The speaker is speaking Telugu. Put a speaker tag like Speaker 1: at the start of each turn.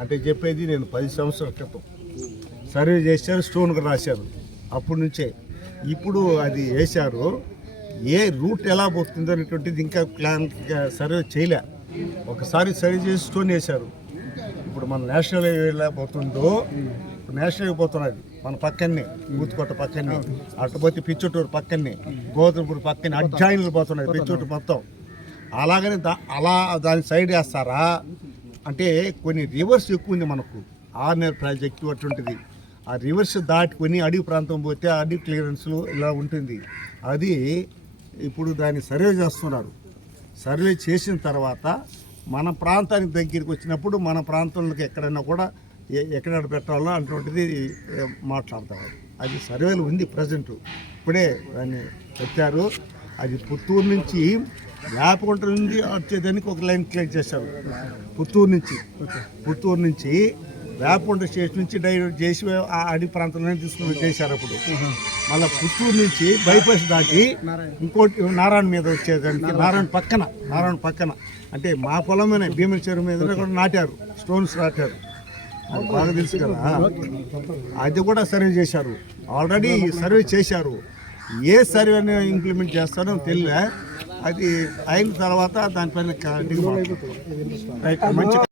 Speaker 1: అంటే చెప్పేది నేను పది సంవత్సరాల క్రితం. సర్వే చేశారు స్టోన్గా రాశారు. అప్పటి నుంచే. ఇప్పుడు అది వేశారు. ఏ రూట్ ఎలా పోతుందో అనేటువంటిది ఇంకా ప్లాన్ సర్వే చేయలే. ఒకసారి సర్వే చేసి స్టోన్ వేశారు. ఇప్పుడు మన నేషనల్ హైవే ఎలా పోతుందో నేషనల్ హైవే పోతున్నది. మన పక్కనే ఊతుకోట పక్కనే అటుపోతే పిచ్చోటూరు పక్కనే గోధుమపూర్ పక్కనే అడ్జాయిన్లు పోతున్నాయి పిచ్చోటూరు మొత్తం. అలాగనే దా అలా దాని సైడ్ వేస్తారా? అంటే కొన్ని రివర్స్ ఎక్కువ ఉంది మనకు. ఆర్నర్ ప్రాజెక్టు అటువంటిది. ఆ రివర్స్ దాటుకొని అడవి ప్రాంతం పోతే అడవి క్లియరెన్స్లు ఇలా ఉంటుంది. అది ఇప్పుడు దాన్ని సర్వే చేస్తున్నారు. సర్వే చేసిన తర్వాత మన ప్రాంతానికి దగ్గరికి వచ్చినప్పుడు మన ప్రాంతంలోకి ఎక్కడైనా కూడా ఎక్కడ పెట్టాలో అటువంటిది మాట్లాడతారు. అది సర్వేలు ఉంది ప్రజెంట్ ఇప్పుడే దాన్ని పెట్టారు. అది పుత్తూరు నుంచి వేపకుంట నుండి వచ్చేదానికి ఒక లైన్ క్లియర్ చేశారు. పుత్తూరు నుంచి. పుత్తూరు నుంచి వేపకుంట స్టేషన్ నుంచి డైవర్ట్ చేసి ఆ అడవి ప్రాంతంలోనే తీసుకుని చేశారు అప్పుడు. మళ్ళీ పుత్తూరు నుంచి బైపాస్ దాటి ఇంకోటి నారాయణ మీద వచ్చేదానికి నారాయణ పక్కన నారాయణ పక్కన. అంటే మా పొలమైన భీమల చెరువు మీద కూడా నాటారు స్టోన్స్ నాటారు. అది బాగా తెలుసు కదా. అది కూడా సర్వే చేశారు. ఆల్రెడీ సర్వే చేశారు. ఏ సర్వే ఇంప్లిమెంట్ చేస్తారో తెలియలే. అది అయిన తర్వాత దానిపైన మంచి